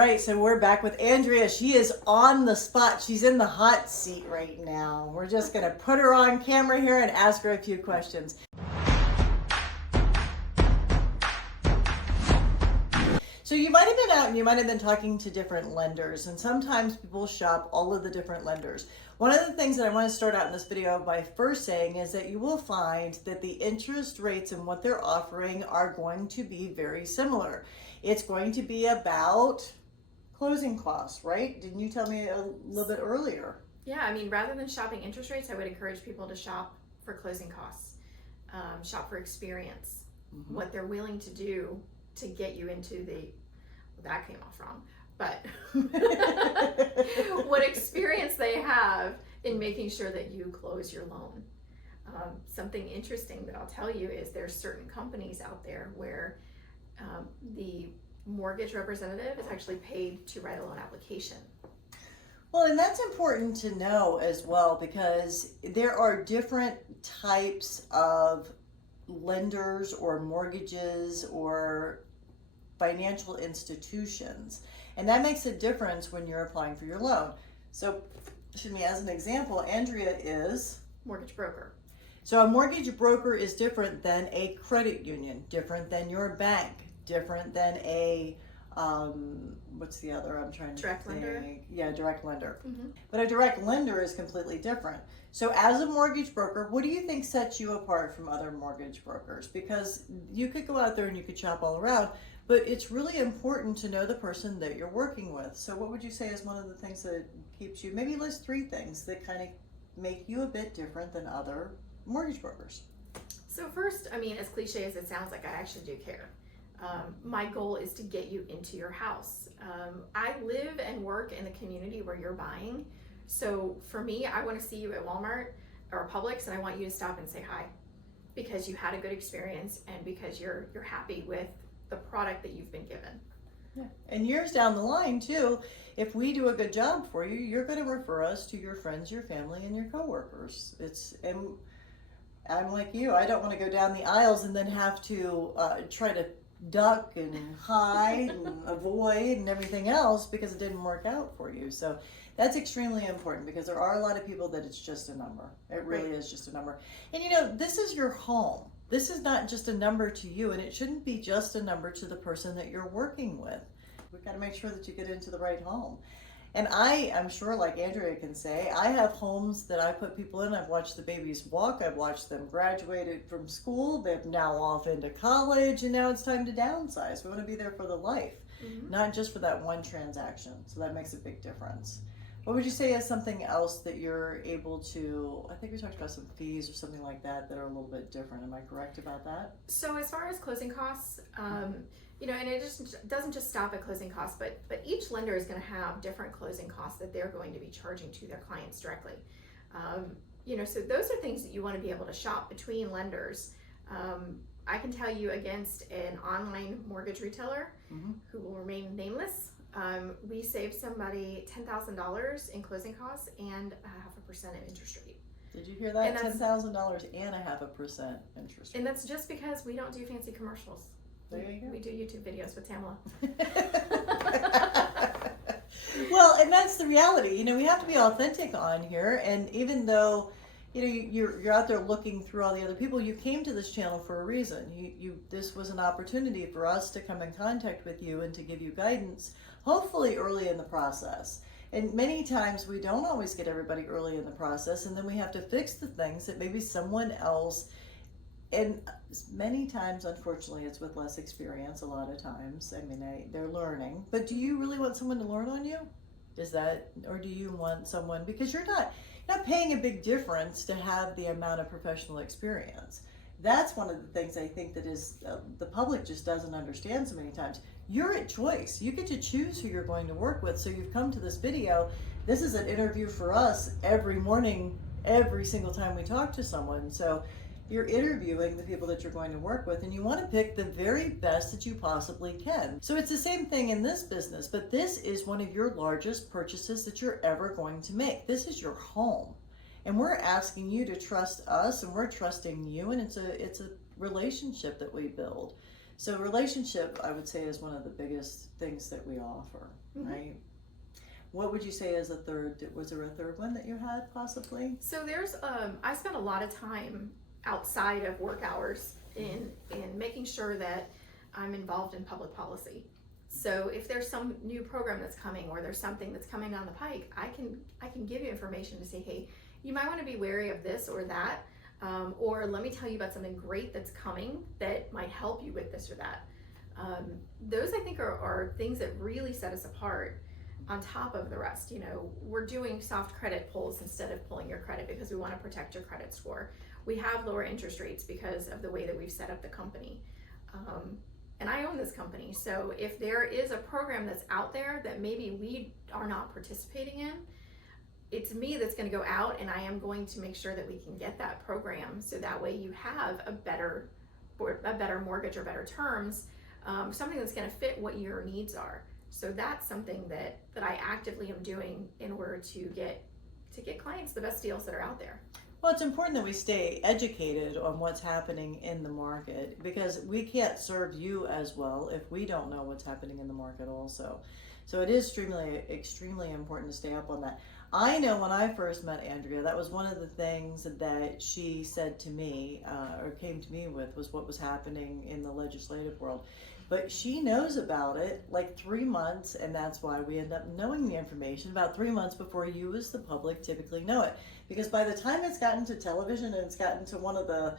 right, so we're back with Andrea. She is on the spot. She's in the hot seat right now. We're just going to put her on camera here and ask her a few questions. So you might have been out and you might have been talking to different lenders, and sometimes people shop all of the different lenders. One of the things that I want to start out in this video by first saying is that you will find that the interest rates and what they're offering are going to be very similar. It's going to be about closing costs, right? Didn't you tell me a little bit earlier? Yeah, I mean, rather than shopping interest rates, I would encourage people to shop for closing costs, shop for experience, what they're willing to do to get you into that came off wrong, but what experience they have in making sure that you close your loan. Something interesting that I'll tell you is there's certain companies out there where the mortgage representative is actually paid to write a loan application. Well, and that's important to know as well, because there are different types of lenders or mortgages or financial institutions, and that makes a difference when you're applying for your loan. So, as an example, Andrea is mortgage broker. So a mortgage broker is different than a credit union, different than your bank, different than a what's the other I'm trying to direct think. Lender. Yeah, direct lender. But a direct lender is completely different. So as a mortgage broker, what do you think sets you apart from other mortgage brokers? Because you could go out there and you could shop all around, but it's really important to know the person that you're working with. So what would you say is one of the things that keeps you, maybe list 3 things that kind of make you a bit different than other mortgage brokers? So first, I mean, as cliche as it sounds, like, I actually do care. My goal is to get you into your house. I live and work in the community where you're buying. So for me, I want to see you at Walmart or Publix, and I want you to stop and say hi because you had a good experience and because you're happy with the product that you've been given. Yeah. And years down the line too, if we do a good job for you, you're going to refer us to your friends, your family, and your coworkers. And I'm like you. I don't want to go down the aisles and then have to try to duck and hide and avoid and everything else because it didn't work out for you. So that's extremely important because there are a lot of people that it's just a number. It really is just a number. And this is your home. This is not just a number to you, and it shouldn't be just a number to the person that you're working with. We've got to make sure that you get into the right home. And I'm sure, like Andrea can say, I have homes that I put people in. I've watched the babies walk. I've watched them graduated from school. They're now off into college, and now it's time to downsize. We want to be there for the life, not just for that one transaction. So that makes a big difference. What would you say is something else that you're able to, I think we talked about some fees or something like that are a little bit different. Am I correct about that? So as far as closing costs, and it just doesn't just stop at closing costs, but each lender is going to have different closing costs that they're going to be charging to their clients directly. So those are things that you want to be able to shop between lenders. I can tell you against an online mortgage retailer who will remain nameless, we saved somebody $10,000 in closing costs and 0.5% in interest rate. Did you hear that? $10,000 and 0.5% interest rate. And that's just because we don't do fancy commercials. There you go. We do YouTube videos with Tamela. Well, and that's the reality. We have to be authentic on here. And even though, you're out there looking through all the other people, you came to this channel for a reason. This was an opportunity for us to come in contact with you and to give you guidance, hopefully early in the process. And many times we don't always get everybody early in the process, and then we have to fix the things that maybe someone else. And many times, unfortunately, it's with less experience a lot of times. I mean, they're learning. But do you really want someone to learn on you? Or do you want someone, because you're not paying a big difference to have the amount of professional experience. That's one of the things I think that is the public just doesn't understand so many times. You're at choice. You get to choose who you're going to work with. So you've come to this video. This is an interview for us every morning, every single time we talk to someone. So you're interviewing the people that you're going to work with, and you want to pick the very best that you possibly can. So it's the same thing in this business, but this is one of your largest purchases that you're ever going to make. This is your home, and we're asking you to trust us, and we're trusting you, and it's a relationship that we build. So relationship, I would say, is one of the biggest things that we offer, right? What would you say is a third? Was there a third one that you had possibly? So there's, I spent a lot of time outside of work hours in making sure that I'm involved in public policy. So if there's some new program that's coming, or there's something that's coming down the pike, I can give you information to say, hey, you might want to be wary of this or that, or let me tell you about something great that's coming that might help you with this or that. Those, I think, are things that really set us apart on top of the rest. You know, we're doing soft credit pulls instead of pulling your credit because we want to protect your credit score. We have lower interest rates because of the way that we've set up the company. And I own this company, so if there is a program that's out there that maybe we are not participating in, it's me that's going to go out, and I am going to make sure that we can get that program, so that way you have a better mortgage or better terms, something that's going to fit what your needs are. So that's something that I actively am doing in order to get clients the best deals that are out there. Well, it's important that we stay educated on what's happening in the market, because we can't serve you as well if we don't know what's happening in the market also. So it is extremely important to stay up on that. I know when I first met Andrea, that was one of the things that she said to me, or came to me with, was what was happening in the legislative world. But she knows about it like 3 months, and that's why we end up knowing the information about 3 months before you as the public typically know it. Because by the time it's gotten to television and it's gotten to one of the,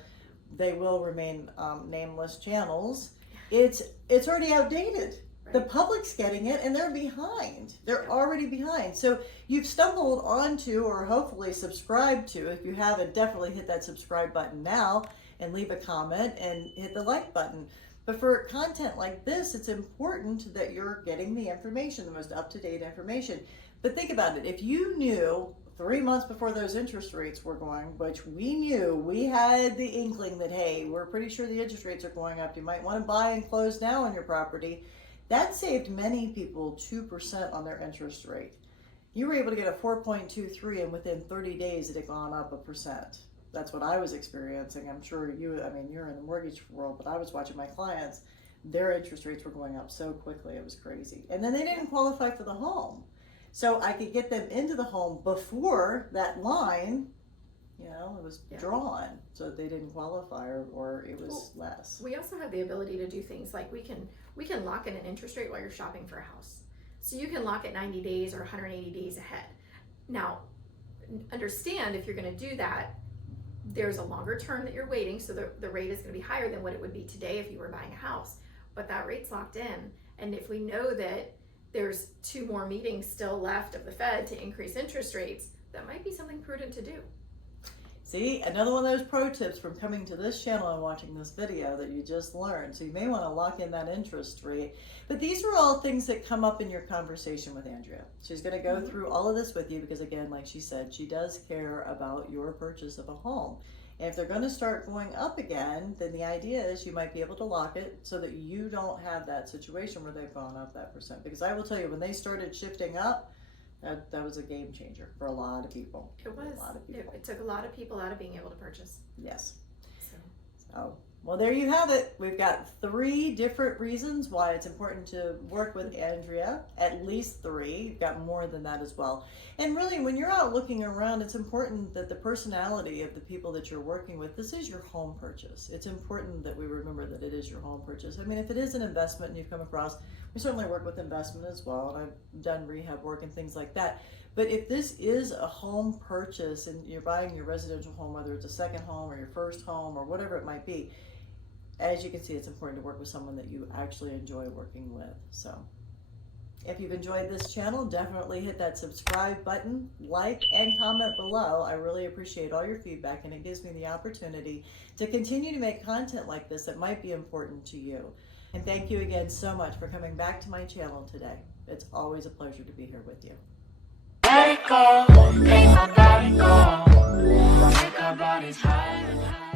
they will remain nameless channels, it's already outdated. Right. The public's getting it and they're behind. They're already behind. So you've stumbled onto, or hopefully subscribed to, if you haven't, definitely hit that subscribe button now and leave a comment and hit the like button. But for content like this, it's important that you're getting the information, the most up-to-date information. But think about it. If you knew 3 months before those interest rates were going, which we knew, we had the inkling that, hey, we're pretty sure the interest rates are going up. You might want to buy and close now on your property. That saved many people 2% on their interest rate. You were able to get a 4.23, and within 30 days it had gone up 1%. That's what I was experiencing. I'm sure you're in the mortgage world, but I was watching my clients. Their interest rates were going up so quickly, it was crazy. And then they didn't qualify for the home. So I could get them into the home before that line, it was drawn. So they didn't qualify, or it was less. We also have the ability to do things like we can lock in an interest rate while you're shopping for a house. So you can lock it 90 days or 180 days ahead. Now, understand, if you're going to do that, there's a longer term that you're waiting, so the rate is going to be higher than what it would be today if you were buying a house. But that rate's locked in, and if we know that there's 2 more meetings still left of the Fed to increase interest rates, that might be something prudent to do. See, another one of those pro tips from coming to this channel and watching this video that you just learned. So you may want to lock in that interest rate. But these are all things that come up in your conversation with Andrea. She's going to go through all of this with you because, again, like she said, she does care about your purchase of a home. And if they're going to start going up again, then the idea is you might be able to lock it so that you don't have that situation where they've gone up that percent. Because I will tell you, when they started shifting up, that was a game changer for a lot of people. It was. A lot of people. It took a lot of people out of being able to purchase. Yes. So, well, there you have it. We've got 3 different reasons why it's important to work with Andrea. At least 3. You've got more than that as well. And really, when you're out looking around, it's important that the personality of the people that you're working with, this is your home purchase. It's important that we remember that it is your home purchase. I mean, if it is an investment and you've come across, we certainly work with investment as well, and I've done rehab work and things like that. But if this is a home purchase and you're buying your residential home, whether it's a second home or your first home or whatever it might be, as you can see, it's important to work with someone that you actually enjoy working with. So if you've enjoyed this channel, definitely hit that subscribe button, like, and comment below. I really appreciate all your feedback, and it gives me the opportunity to continue to make content like this that might be important to you. And thank you again so much for coming back to my channel today. It's always a pleasure to be here with you. Let it go, make my body go. Take our bodies higher and higher.